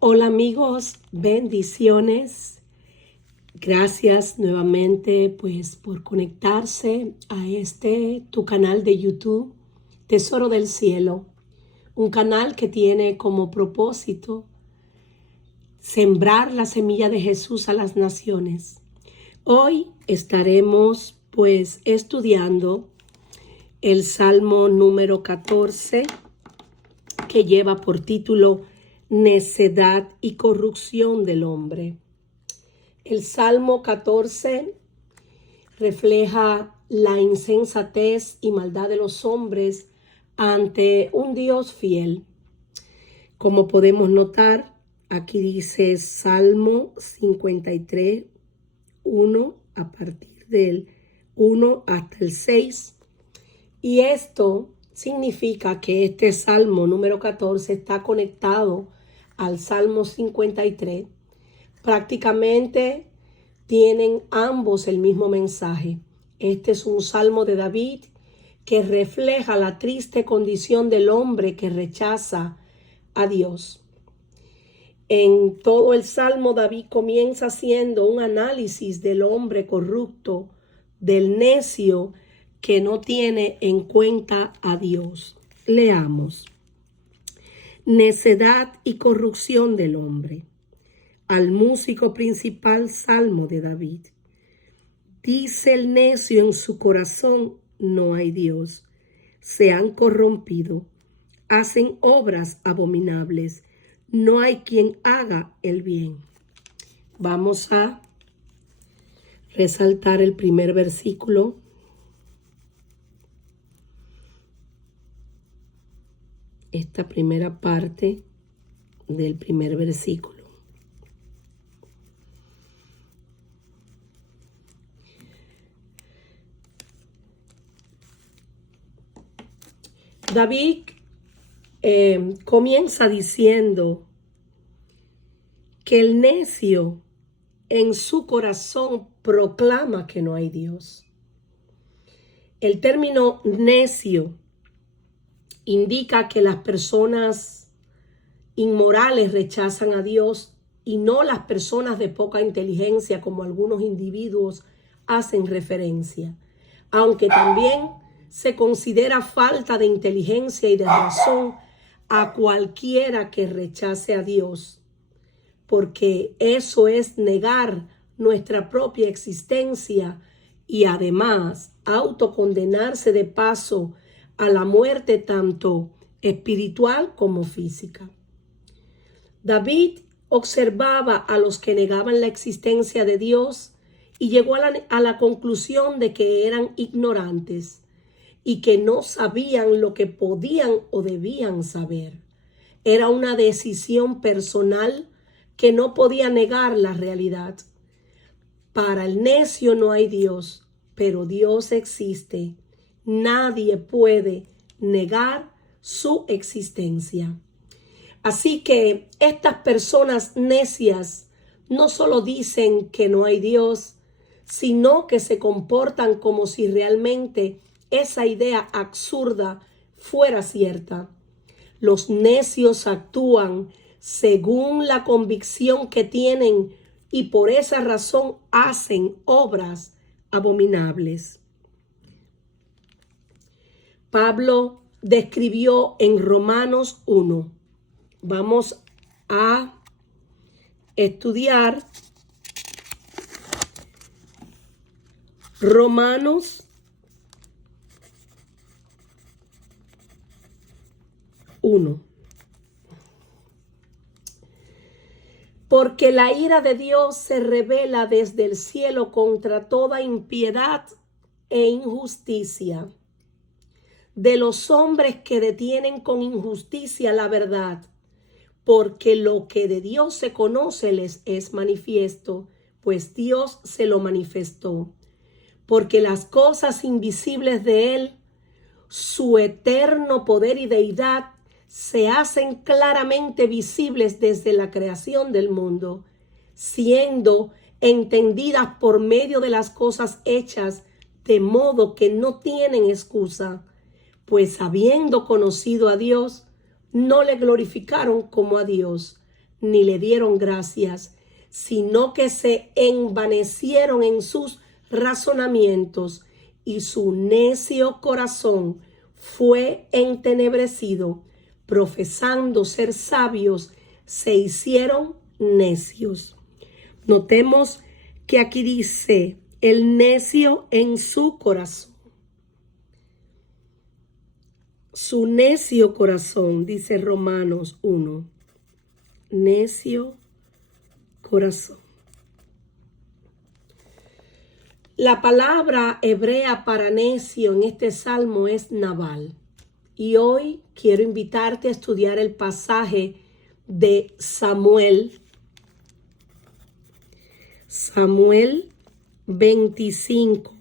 Hola amigos, bendiciones. Gracias nuevamente por conectarse a tu canal de YouTube, Tesoro del Cielo, un canal que tiene como propósito sembrar la semilla de Jesús a las naciones. Hoy estaremos estudiando el Salmo número 14 que lleva por título Necedad y corrupción del hombre. El Salmo 14 refleja la insensatez y maldad de los hombres ante un Dios fiel. Como podemos notar, aquí dice Salmo 53, 1 a partir del 1 hasta el 6. Y esto significa que este Salmo número 14 está conectado al Salmo 53. Prácticamente tienen ambos el mismo mensaje. Este es un salmo de David que refleja la triste condición del hombre que rechaza a Dios. En todo el salmo, David comienza haciendo un análisis del hombre corrupto, del necio que no tiene en cuenta a Dios. Leamos. Necedad y corrupción del hombre. Al músico principal, salmo de David. Dice el necio en su corazón, no hay Dios. Se han corrompido, hacen obras abominables. No hay quien haga el bien. Vamos a resaltar el primer versículo. Esta primera parte del primer versículo. David comienza diciendo que el necio en su corazón proclama que no hay Dios. El término necio indica que las personas inmorales rechazan a Dios y no las personas de poca inteligencia, como algunos individuos hacen referencia, aunque también se considera falta de inteligencia y de razón a cualquiera que rechace a Dios, porque eso es negar nuestra propia existencia y además autocondenarse de paso a la muerte tanto espiritual como física. David observaba a los que negaban la existencia de Dios y llegó a la conclusión de que eran ignorantes y que no sabían lo que podían o debían saber. Era una decisión personal que no podía negar la realidad. Para el necio no hay Dios, pero Dios existe. Nadie puede negar su existencia. Así que estas personas necias no solo dicen que no hay Dios, sino que se comportan como si realmente esa idea absurda fuera cierta. Los necios actúan según la convicción que tienen y por esa razón hacen obras abominables. Pablo describió en Romanos 1. Vamos a estudiar Romanos 1. Porque la ira de Dios se revela desde el cielo contra toda impiedad e injusticia de los hombres que detienen con injusticia la verdad, porque lo que de Dios se conoce les es manifiesto, pues Dios se lo manifestó. Porque las cosas invisibles de Él, su eterno poder y deidad, se hacen claramente visibles desde la creación del mundo, siendo entendidas por medio de las cosas hechas, de modo que no tienen excusa, pues habiendo conocido a Dios, no le glorificaron como a Dios, ni le dieron gracias, sino que se envanecieron en sus razonamientos y su necio corazón fue entenebrecido. Profesando ser sabios, se hicieron necios. Notemos que aquí dice el necio en su corazón. Su necio corazón, dice Romanos 1. Necio corazón. La palabra hebrea para necio en este salmo es Nabal. Y hoy quiero invitarte a estudiar el pasaje de Samuel 25.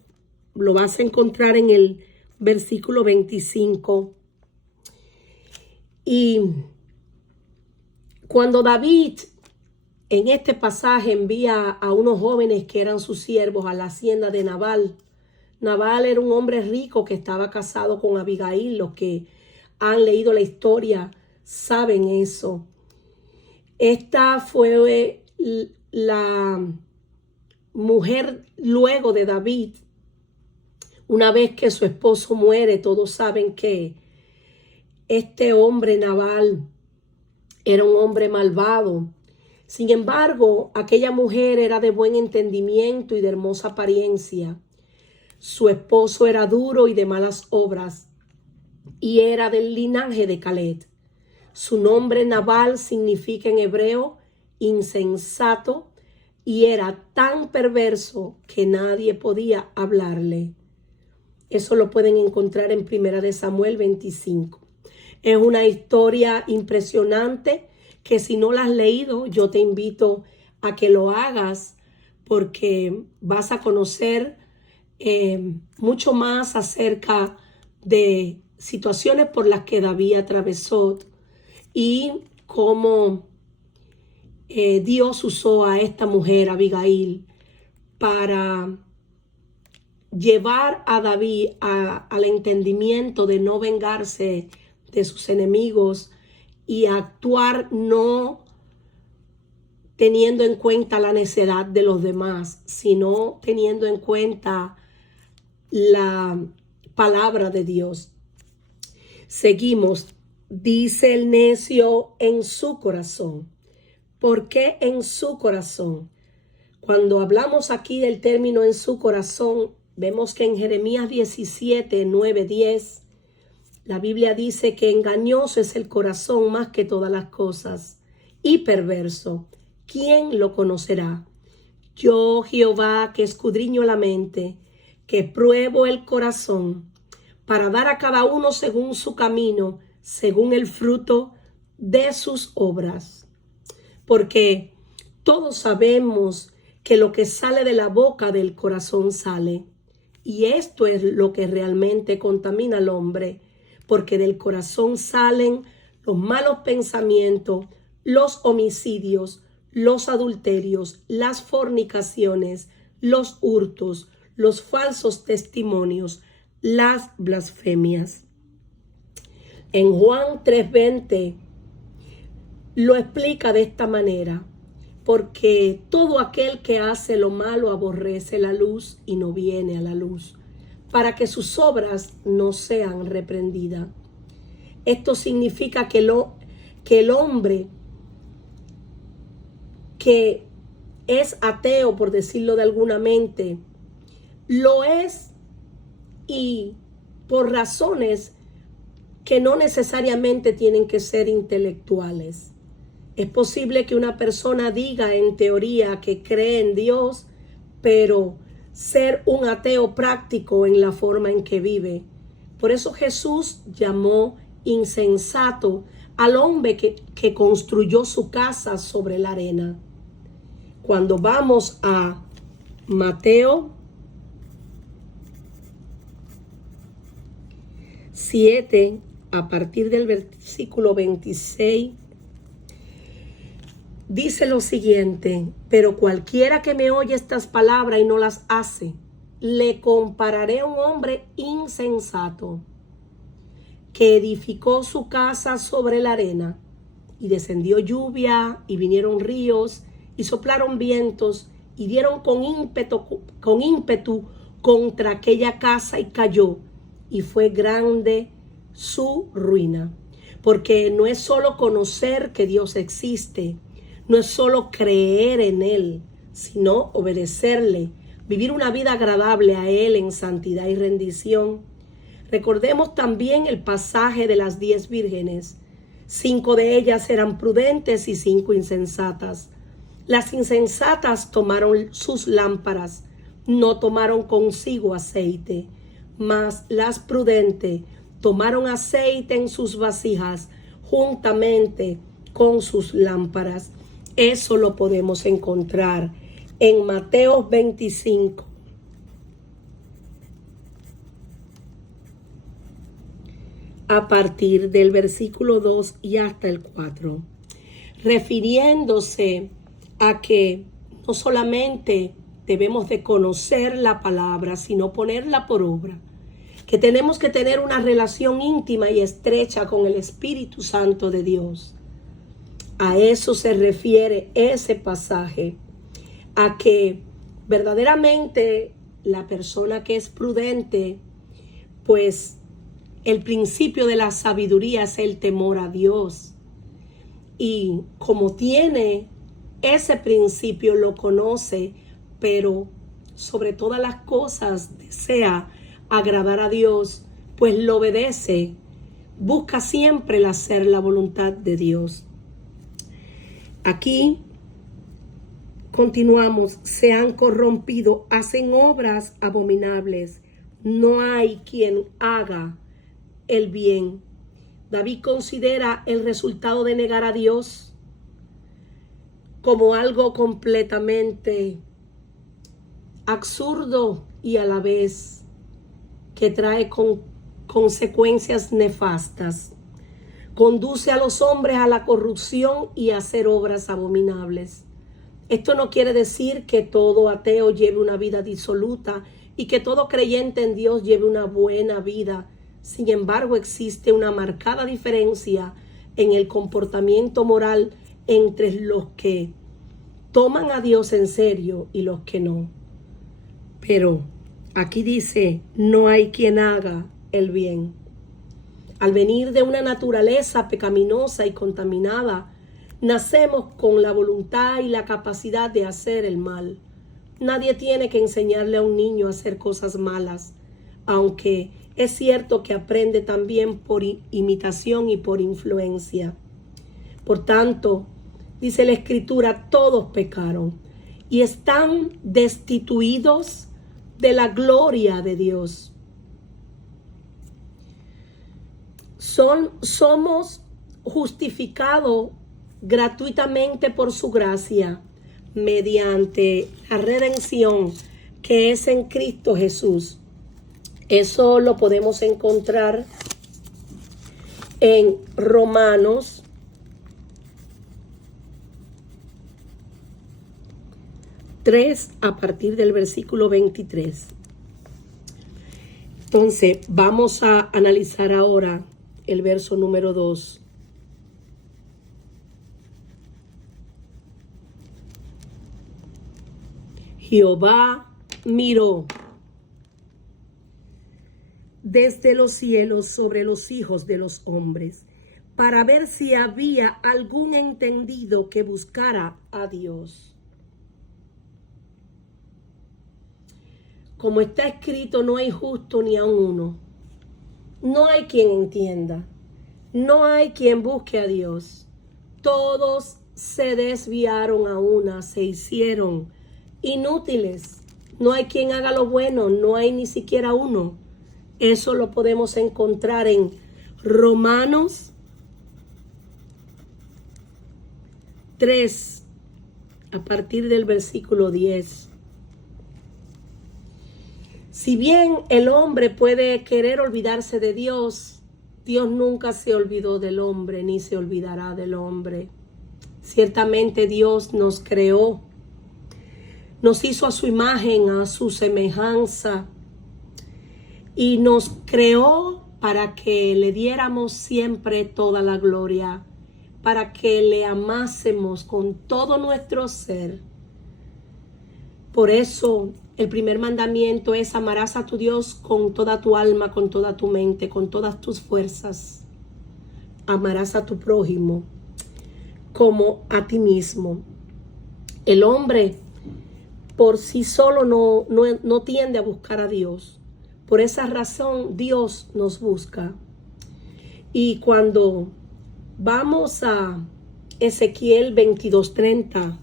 Lo vas a encontrar en el versículo 25. Y cuando David en este pasaje envía a unos jóvenes que eran sus siervos a la hacienda de Nabal. Nabal era un hombre rico que estaba casado con Abigail. Los que han leído la historia saben eso. Esta fue la mujer luego de David. Una vez que su esposo muere, todos saben que este hombre Nabal era un hombre malvado. Sin embargo, aquella mujer era de buen entendimiento y de hermosa apariencia. Su esposo era duro y de malas obras, y era del linaje de Caleb. Su nombre Nabal significa en hebreo insensato, y era tan perverso que nadie podía hablarle. Eso lo pueden encontrar en 1 Samuel 25. Es una historia impresionante que si no la has leído, yo te invito a que lo hagas porque vas a conocer mucho más acerca de situaciones por las que David atravesó y cómo Dios usó a esta mujer, Abigail, para llevar a David al entendimiento de no vengarse de sus enemigos y actuar no teniendo en cuenta la necedad de los demás, sino teniendo en cuenta la palabra de Dios. Seguimos. Dice el necio en su corazón. ¿Por qué en su corazón? Cuando hablamos aquí del término en su corazón, vemos que en Jeremías 17, 9, 10, la Biblia dice que engañoso es el corazón más que todas las cosas y perverso. ¿Quién lo conocerá? Yo, Jehová, que escudriño la mente, que pruebo el corazón, para dar a cada uno según su camino, según el fruto de sus obras. Porque todos sabemos que lo que sale de la boca del corazón sale. Y esto es lo que realmente contamina al hombre, porque del corazón salen los malos pensamientos, los homicidios, los adulterios, las fornicaciones, los hurtos, los falsos testimonios, las blasfemias. En Juan 3:20 lo explica de esta manera: porque todo aquel que hace lo malo aborrece la luz y no viene a la luz, para que sus obras no sean reprendidas. Esto significa que el hombre que es ateo, por decirlo de alguna mente, lo es, y por razones que no necesariamente tienen que ser intelectuales. Es posible que una persona diga en teoría que cree en Dios, pero ser un ateo práctico en la forma en que vive. Por eso Jesús llamó insensato al hombre que construyó su casa sobre la arena. Cuando vamos a Mateo 7, a partir del versículo 26, dice lo siguiente: pero cualquiera que me oye estas palabras y no las hace, le compararé a un hombre insensato que edificó su casa sobre la arena. y descendió lluvia, y vinieron ríos, y soplaron vientos, y dieron con ímpetu contra aquella casa, y cayó, y fue grande su ruina. Porque no es solo conocer que Dios existe, no es solo creer en Él, sino obedecerle, vivir una vida agradable a Él en santidad y rendición. Recordemos también el pasaje de las 10 vírgenes. 5 de ellas eran prudentes y 5 insensatas. Las insensatas tomaron sus lámparas, no tomaron consigo aceite, mas las prudentes tomaron aceite en sus vasijas juntamente con sus lámparas. Eso lo podemos encontrar en Mateo 25. A partir del versículo 2 y hasta el 4, refiriéndose a que no solamente debemos de conocer la palabra, sino ponerla por obra, que tenemos que tener una relación íntima y estrecha con el Espíritu Santo de Dios. A eso se refiere ese pasaje, a que verdaderamente la persona que es prudente, pues el principio de la sabiduría es el temor a Dios. Y como tiene ese principio, lo conoce, pero sobre todas las cosas desea agradar a Dios, pues lo obedece, busca siempre el hacer la voluntad de Dios. Aquí continuamos, se han corrompido, hacen obras abominables, no hay quien haga el bien. David considera el resultado de negar a Dios como algo completamente absurdo y a la vez que trae consecuencias nefastas. Conduce a los hombres a la corrupción y a hacer obras abominables. Esto no quiere decir que todo ateo lleve una vida disoluta y que todo creyente en Dios lleve una buena vida. Sin embargo, existe una marcada diferencia en el comportamiento moral entre los que toman a Dios en serio y los que no. Pero aquí dice, no hay quien haga el bien. Al venir de una naturaleza pecaminosa y contaminada, nacemos con la voluntad y la capacidad de hacer el mal. Nadie tiene que enseñarle a un niño a hacer cosas malas, aunque es cierto que aprende también por imitación y por influencia. Por tanto, dice la Escritura, todos pecaron y están destituidos de la gloria de Dios. Somos justificados gratuitamente por su gracia mediante la redención que es en Cristo Jesús. Eso lo podemos encontrar en Romanos 3 a partir del versículo 23. Entonces vamos a analizar ahora el verso número 2. Jehová miró desde los cielos sobre los hijos de los hombres, para ver si había algún entendido que buscara a Dios. Como está escrito, no hay justo ni aun uno. No hay quien entienda. No hay quien busque a Dios. Todos se desviaron a una, se hicieron inútiles. No hay quien haga lo bueno, no hay ni siquiera uno. Eso lo podemos encontrar en Romanos 3, a partir del versículo 10. Si bien el hombre puede querer olvidarse de Dios, Dios nunca se olvidó del hombre, ni se olvidará del hombre. Ciertamente Dios nos creó, nos hizo a su imagen, a su semejanza, y nos creó para que le diéramos siempre toda la gloria, para que le amásemos con todo nuestro ser. Por eso el primer mandamiento es: amarás a tu Dios con toda tu alma, con toda tu mente, con todas tus fuerzas. Amarás a tu prójimo como a ti mismo. El hombre por sí solo no tiende a buscar a Dios. Por esa razón Dios nos busca. Y cuando vamos a Ezequiel 22:30,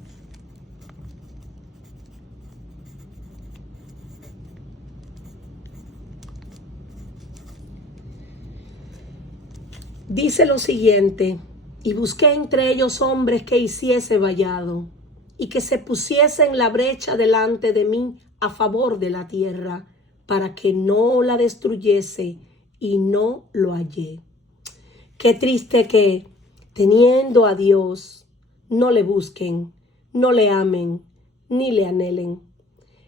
dice lo siguiente: y busqué entre ellos hombres que hiciese vallado, y que se pusiese en la brecha delante de mí a favor de la tierra, para que no la destruyese, y no lo hallé. Qué triste que, teniendo a Dios, no le busquen, no le amen, ni le anhelen.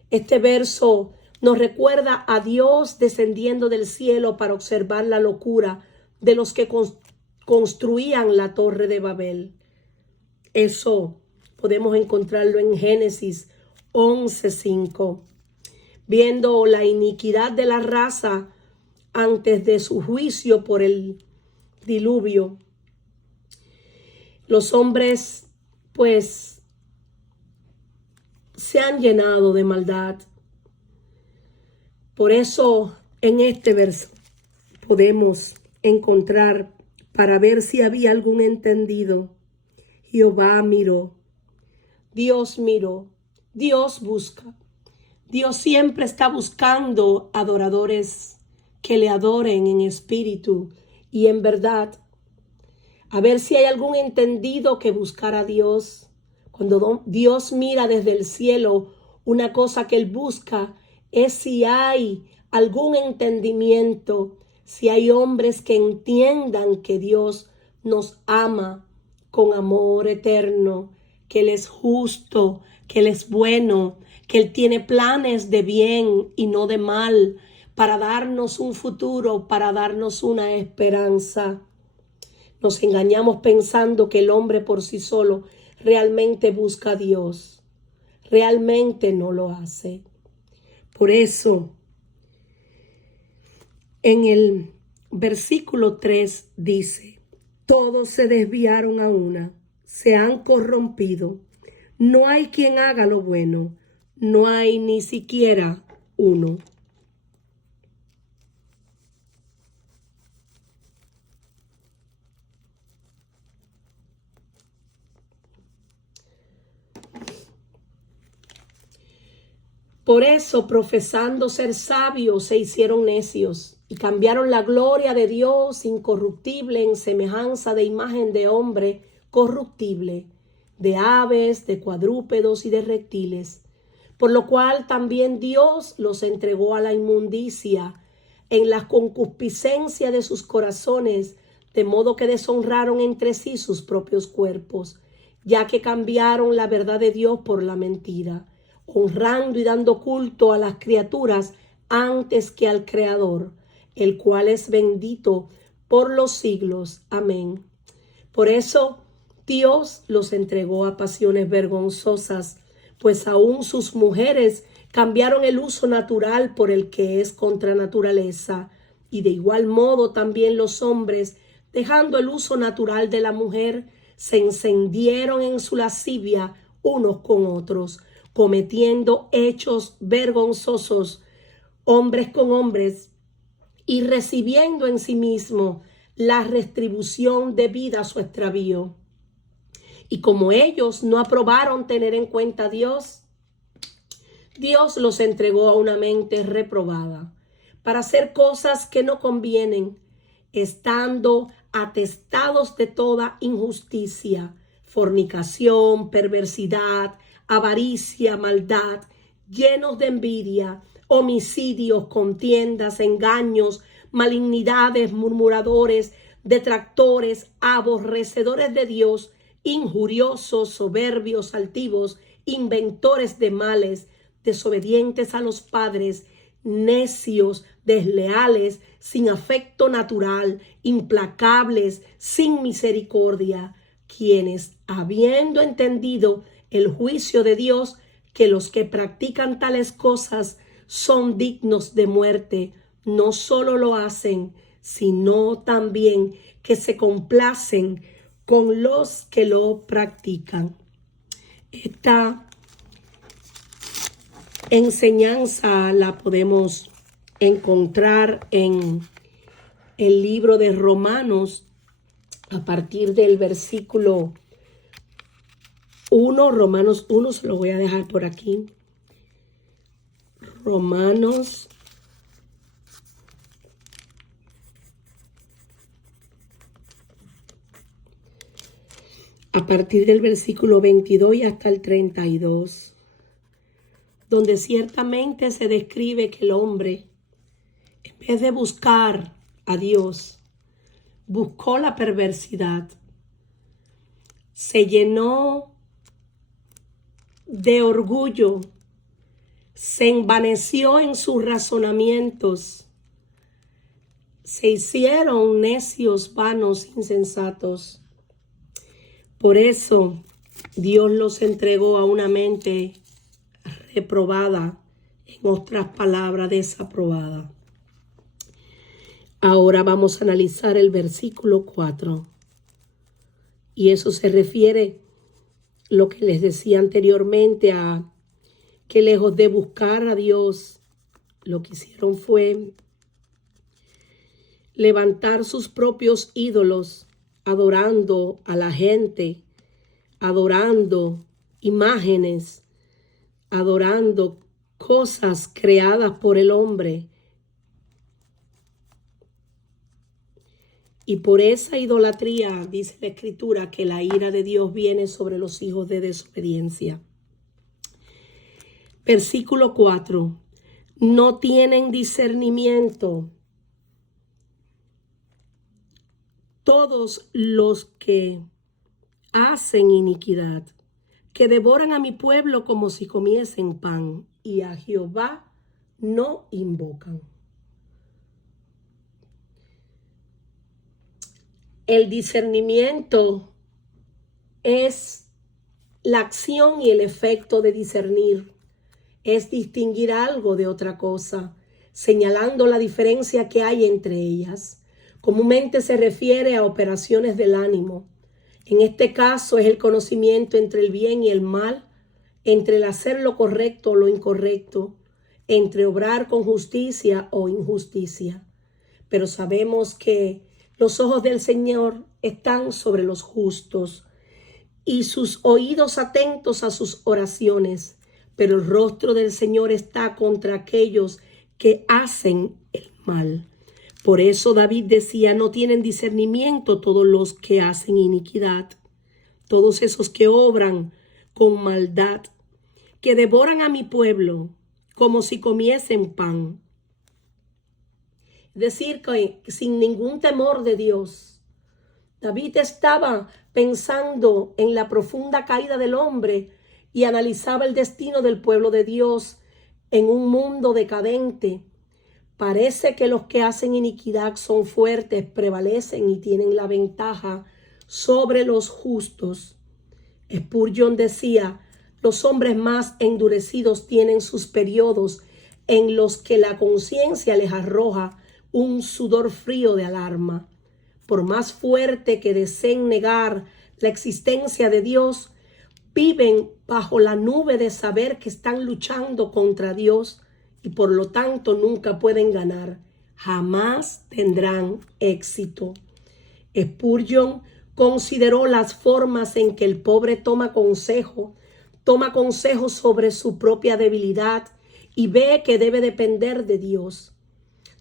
Este verso nos recuerda a Dios descendiendo del cielo para observar la locura de los que construían la torre de Babel. Eso podemos encontrarlo en Génesis 11:5. Viendo la iniquidad de la raza antes de su juicio por el diluvio, los hombres pues se han llenado de maldad. Por eso en este verso podemos encontrar, para ver si había algún entendido. Jehová miró, Dios miró, Dios busca. Dios siempre está buscando adoradores que le adoren en espíritu y en verdad. A ver si hay algún entendido que buscar a Dios. Cuando Dios mira desde el cielo, una cosa que Él busca es si hay algún entendimiento, si hay hombres que entiendan que Dios nos ama con amor eterno, que Él es justo, que Él es bueno, que Él tiene planes de bien y no de mal, para darnos un futuro, para darnos una esperanza. Nos engañamos pensando que el hombre por sí solo realmente busca a Dios. Realmente no lo hace. Por eso, en el versículo 3 dice: todos se desviaron a una, se han corrompido. No hay quien haga lo bueno, no hay ni siquiera uno. Por eso, profesando ser sabios, se hicieron necios y cambiaron la gloria de Dios incorruptible en semejanza de imagen de hombre corruptible, de aves, de cuadrúpedos y de reptiles. Por lo cual también Dios los entregó a la inmundicia en la concupiscencia de sus corazones, de modo que deshonraron entre sí sus propios cuerpos, ya que cambiaron la verdad de Dios por la mentira, honrando y dando culto a las criaturas antes que al Creador, el cual es bendito por los siglos. Amén. Por eso Dios los entregó a pasiones vergonzosas, pues aún sus mujeres cambiaron el uso natural por el que es contra naturaleza, y de igual modo también los hombres, dejando el uso natural de la mujer, se encendieron en su lascivia unos con otros, cometiendo hechos vergonzosos, hombres con hombres, y recibiendo en sí mismo la retribución debida a su extravío. Y como ellos no aprobaron tener en cuenta a Dios, Dios los entregó a una mente reprobada para hacer cosas que no convienen, estando atestados de toda injusticia, fornicación, perversidad, avaricia, maldad, llenos de envidia, homicidios, contiendas, engaños, malignidades, murmuradores, detractores, aborrecedores de Dios, injuriosos, soberbios, altivos, inventores de males, desobedientes a los padres, necios, desleales, sin afecto natural, implacables, sin misericordia, quienes, habiendo entendido el juicio de Dios, que los que practican tales cosas son dignos de muerte, no solo lo hacen, sino también que se complacen con los que lo practican. Esta enseñanza la podemos encontrar en el libro de Romanos a partir del versículo 1, Romanos 1, se lo voy a dejar por aquí. Romanos a partir del versículo 22 y hasta el 32, donde ciertamente se describe que el hombre, en vez de buscar a Dios, buscó la perversidad, se llenó de orgullo, se envaneció en sus razonamientos, se hicieron necios, vanos, insensatos. Por eso Dios los entregó a una mente reprobada, en otras palabras, desaprobada. Ahora vamos a analizar el versículo 4. Y eso se refiere, lo que les decía anteriormente, a que lejos de buscar a Dios, lo que hicieron fue levantar sus propios ídolos, adorando a la gente, adorando imágenes, adorando cosas creadas por el hombre. Y por esa idolatría, dice la Escritura, que la ira de Dios viene sobre los hijos de desobediencia. Versículo 4. No tienen discernimiento todos los que hacen iniquidad, que devoran a mi pueblo como si comiesen pan, y a Jehová no invocan. El discernimiento es la acción y el efecto de discernir. Es distinguir algo de otra cosa, señalando la diferencia que hay entre ellas. Comúnmente se refiere a operaciones del ánimo. En este caso es el conocimiento entre el bien y el mal, entre el hacer lo correcto o lo incorrecto, entre obrar con justicia o injusticia. Pero sabemos que los ojos del Señor están sobre los justos y sus oídos atentos a sus oraciones, pero el rostro del Señor está contra aquellos que hacen el mal. Por eso David decía, no tienen discernimiento todos los que hacen iniquidad, todos esos que obran con maldad, que devoran a mi pueblo como si comiesen pan. Es decir, que sin ningún temor de Dios, David estaba pensando en la profunda caída del hombre y analizaba el destino del pueblo de Dios en un mundo decadente. Parece que los que hacen iniquidad son fuertes, prevalecen y tienen la ventaja sobre los justos. Spurgeon decía, los hombres más endurecidos tienen sus periodos en los que la conciencia les arroja un sudor frío de alarma. Por más fuerte que deseen negar la existencia de Dios, viven bajo la nube de saber que están luchando contra Dios y por lo tanto nunca pueden ganar. Jamás tendrán éxito. Spurgeon consideró las formas en que el pobre toma consejo sobre su propia debilidad y ve que debe depender de Dios.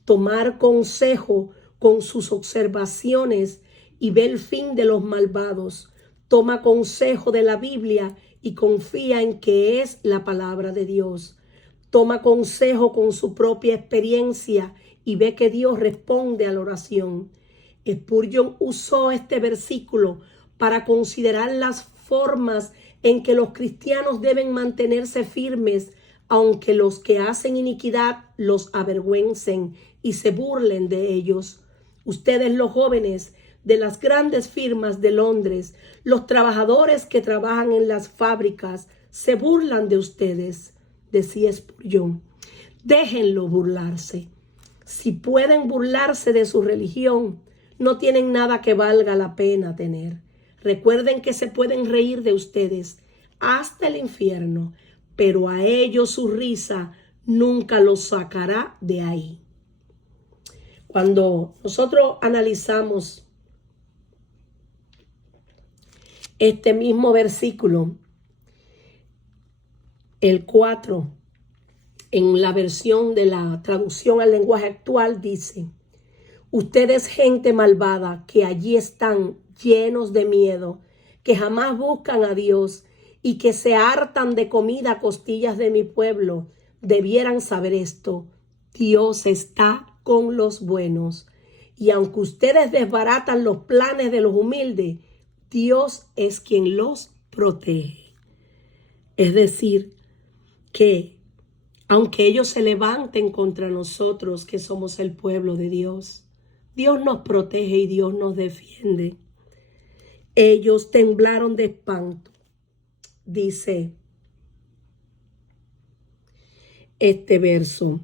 Tomar consejo con sus observaciones y ve el fin de los malvados. Toma consejo de la Biblia y confía en que es la palabra de Dios. Toma consejo con su propia experiencia y ve que Dios responde a la oración. Spurgeon usó este versículo para considerar las formas en que los cristianos deben mantenerse firmes, aunque los que hacen iniquidad los avergüencen y se burlen de ellos. Ustedes, los jóvenes, de las grandes firmas de Londres, los trabajadores que trabajan en las fábricas, se burlan de ustedes, decía Spurgeon. Déjenlo burlarse. Si pueden burlarse de su religión, no tienen nada que valga la pena tener. Recuerden que se pueden reír de ustedes hasta el infierno, pero a ellos su risa nunca los sacará de ahí. Cuando nosotros analizamos este mismo versículo, el 4, en la versión de la traducción al lenguaje actual, dice: ustedes, gente malvada, que allí están llenos de miedo, que jamás buscan a Dios y que se hartan de comida a costillas de mi pueblo, debieran saber esto: Dios está con los buenos. Y aunque ustedes desbaratan los planes de los humildes, Dios es quien los protege. Es decir, que aunque ellos se levanten contra nosotros, que somos el pueblo de Dios, Dios nos protege y Dios nos defiende. Ellos temblaron de espanto, dice este verso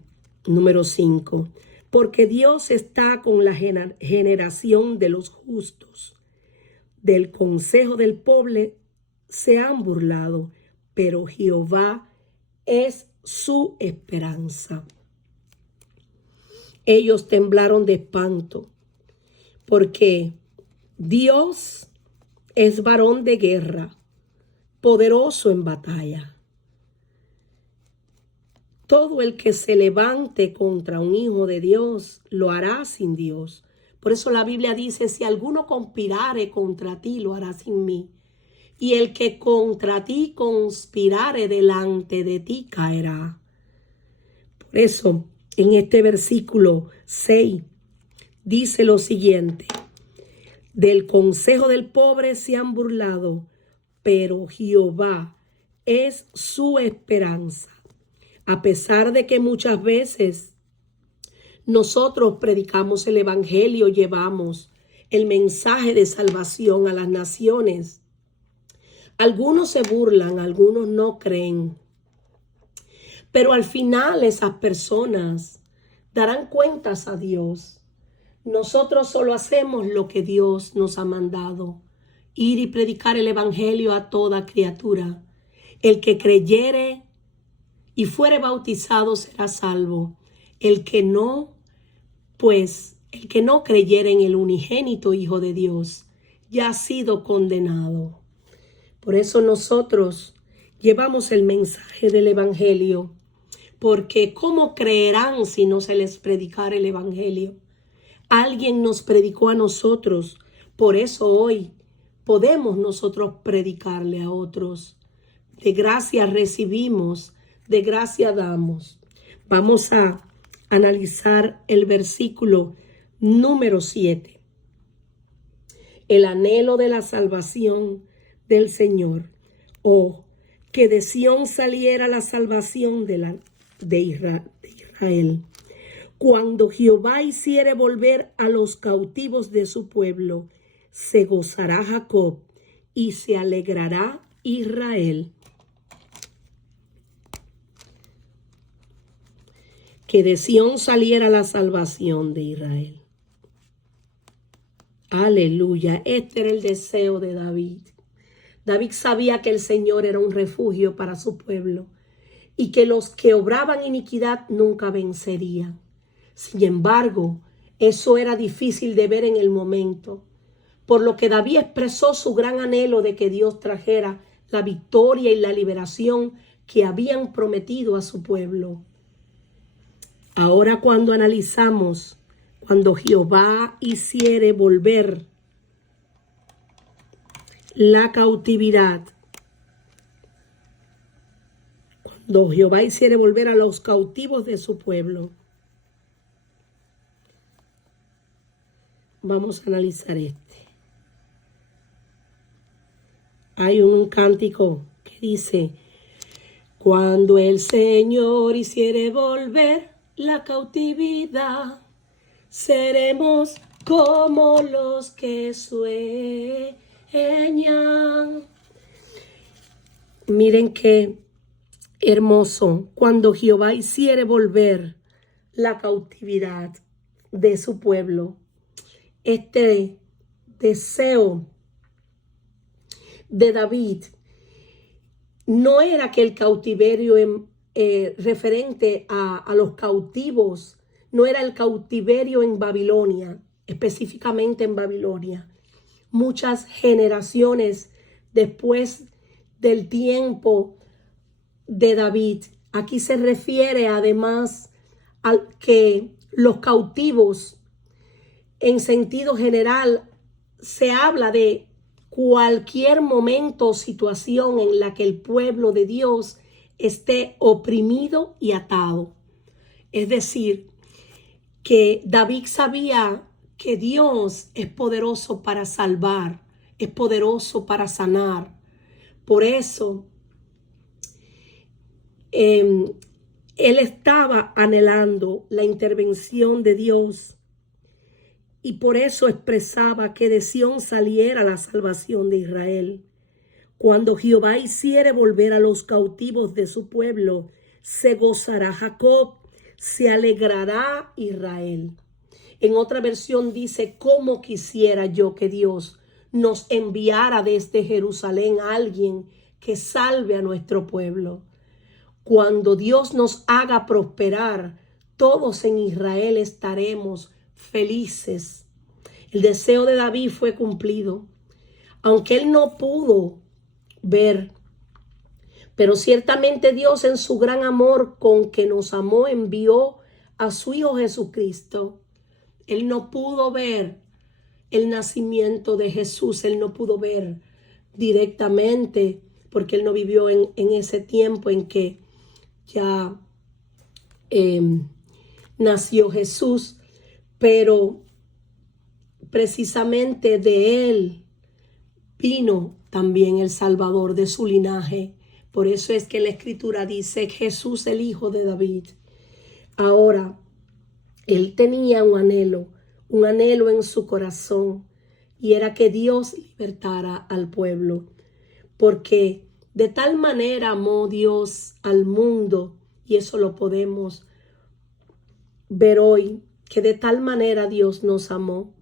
número 5, porque Dios está con la generación de los justos. Del consejo del pobre se han burlado, pero Jehová es su esperanza. Ellos temblaron de espanto, porque Dios es varón de guerra, poderoso en batalla. Todo el que se levante contra un hijo de Dios lo hará sin Dios. Por eso la Biblia dice: si alguno conspirare contra ti, lo hará sin mí. Y el que contra ti conspirare, delante de ti caerá. Por eso, en este versículo 6, dice lo siguiente: del consejo del pobre se han burlado, pero Jehová es su esperanza. A pesar de que muchas veces nosotros predicamos el evangelio, llevamos el mensaje de salvación a las naciones, algunos se burlan, algunos no creen. Pero al final esas personas darán cuentas a Dios. Nosotros solo hacemos lo que Dios nos ha mandado: ir y predicar el evangelio a toda criatura. El que creyere y fuere bautizado será salvo. El que no creyere en el unigénito Hijo de Dios ya ha sido condenado. Por eso nosotros llevamos el mensaje del evangelio, porque ¿cómo creerán si no se les predicara el evangelio? Alguien nos predicó a nosotros, por eso hoy podemos nosotros predicarle a otros. De gracia recibimos, de gracia damos. Vamos a analizar el versículo número 7. El anhelo de la salvación del Señor. Oh, que de Sión saliera la salvación de Israel. Cuando Jehová hiciere volver a los cautivos de su pueblo, se gozará Jacob y se alegrará Israel. Que de Sión saliera la salvación de Israel. Aleluya. Este era el deseo de David. David sabía que el Señor era un refugio para su pueblo y que los que obraban iniquidad nunca vencerían. Sin embargo, eso era difícil de ver en el momento, por lo que David expresó su gran anhelo de que Dios trajera la victoria y la liberación que habían prometido a su pueblo. Ahora, cuando analizamos, cuando Jehová hiciere volver la cautividad, cuando Jehová hiciere volver a los cautivos de su pueblo, vamos a analizar este. Hay un cántico que dice: cuando el Señor hiciere volver la cautividad, seremos como los que sueñan. Miren qué hermoso cuando Jehová hiciere volver la cautividad de su pueblo. Este deseo de David no era que el cautiverio referente a los cautivos, no era el cautiverio en Babilonia, específicamente en Babilonia. Muchas generaciones después del tiempo de David, aquí se refiere además a que los cautivos, en sentido general, se habla de cualquier momento o situación en la que el pueblo de Dios esté oprimido y atado. Es decir, que David sabía que Dios es poderoso para salvar, es poderoso para sanar. Por eso, él estaba anhelando la intervención de Dios. Y por eso expresaba que de Sión saliera la salvación de Israel. Cuando Jehová hiciere volver a los cautivos de su pueblo, se gozará Jacob, se alegrará Israel. En otra versión dice, cómo quisiera yo que Dios nos enviara desde Jerusalén a alguien que salve a nuestro pueblo. Cuando Dios nos haga prosperar, todos en Israel estaremos felices. El deseo de David fue cumplido, aunque él no pudo ver, pero ciertamente Dios en su gran amor con que nos amó envió a su Hijo Jesucristo. Él no pudo ver el nacimiento de Jesús, él no pudo ver directamente porque él no vivió en ese tiempo en que ya nació Jesús, pero precisamente de él vino también el Salvador, de su linaje. Por eso es que la Escritura dice Jesús el Hijo de David. Ahora, él tenía un anhelo en su corazón, y era que Dios libertara al pueblo, porque de tal manera amó Dios al mundo, y eso lo podemos ver hoy, que de tal manera Dios nos amó,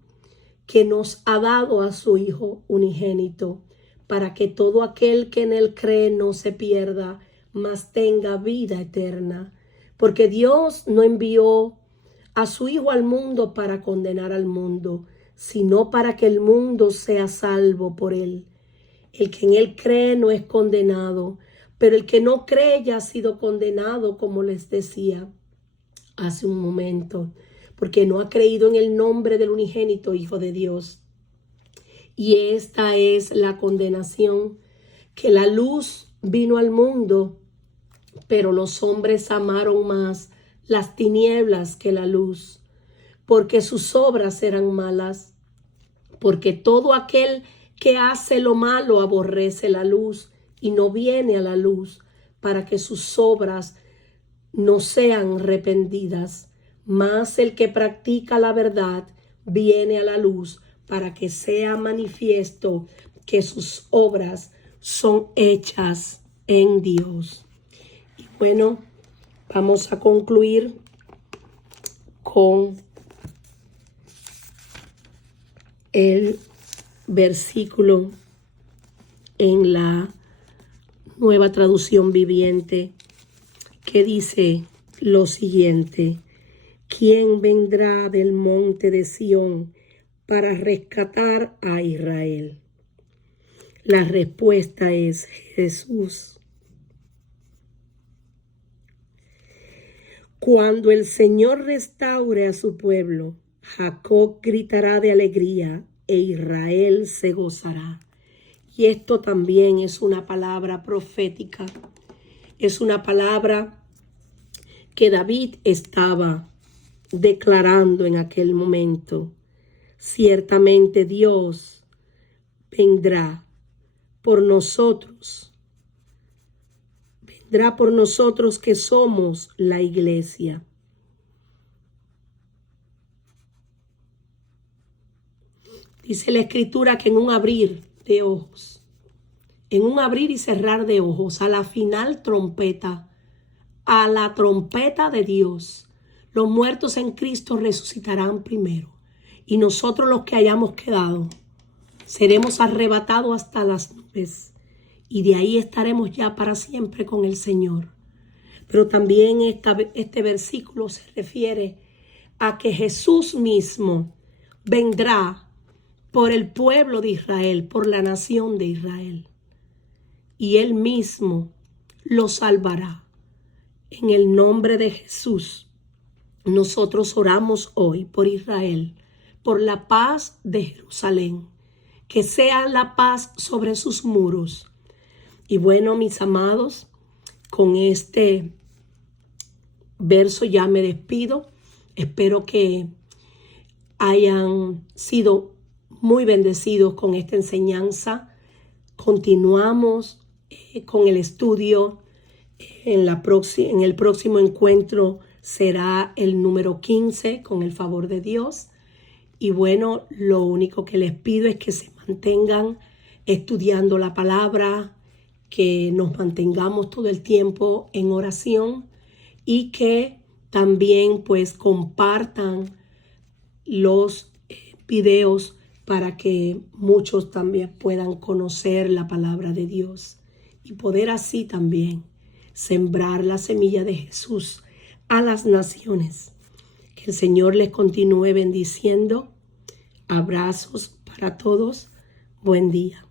que nos ha dado a su Hijo unigénito, para que todo aquel que en él cree no se pierda, mas tenga vida eterna. Porque Dios no envió a su Hijo al mundo para condenar al mundo, sino para que el mundo sea salvo por él. El que en él cree no es condenado, pero el que no cree ya ha sido condenado, como les decía hace un momento, porque no ha creído en el nombre del unigénito Hijo de Dios. Y esta es la condenación, que la luz vino al mundo, pero los hombres amaron más las tinieblas que la luz, porque sus obras eran malas. Porque todo aquel que hace lo malo aborrece la luz y no viene a la luz, para que sus obras no sean reprendidas. Mas el que practica la verdad viene a la luz, para que sea manifiesto que sus obras son hechas en Dios. Y bueno, vamos a concluir con el versículo en la Nueva Traducción Viviente, que dice lo siguiente: ¿quién vendrá del monte de Sión para rescatar a Israel? La respuesta es Jesús. Cuando el Señor restaure a su pueblo, Jacob gritará de alegría e Israel se gozará. Y esto también es una palabra profética. Es una palabra que David estaba declarando en aquel momento. Ciertamente Dios vendrá por nosotros. Vendrá por nosotros que somos la iglesia. Dice la Escritura que en un abrir de ojos, en un abrir y cerrar de ojos, a la final trompeta, a la trompeta de Dios, los muertos en Cristo resucitarán primero. Y nosotros los que hayamos quedado, seremos arrebatados hasta las nubes. Y de ahí estaremos ya para siempre con el Señor. Pero también este versículo se refiere a que Jesús mismo vendrá por el pueblo de Israel, por la nación de Israel. Y Él mismo lo salvará. En el nombre de Jesús, nosotros oramos hoy por Israel, por la paz de Jerusalén. Que sea la paz sobre sus muros. Y bueno, mis amados, con este verso ya me despido. Espero que hayan sido muy bendecidos con esta enseñanza. Continuamos con el estudio. En el próximo encuentro será el número 15 con el favor de Dios. Y bueno, lo único que les pido es que se mantengan estudiando la palabra, que nos mantengamos todo el tiempo en oración y que también pues compartan los videos para que muchos también puedan conocer la palabra de Dios y poder así también sembrar la semilla de Jesús a las naciones. Que el Señor les continúe bendiciendo. Abrazos para todos. Buen día.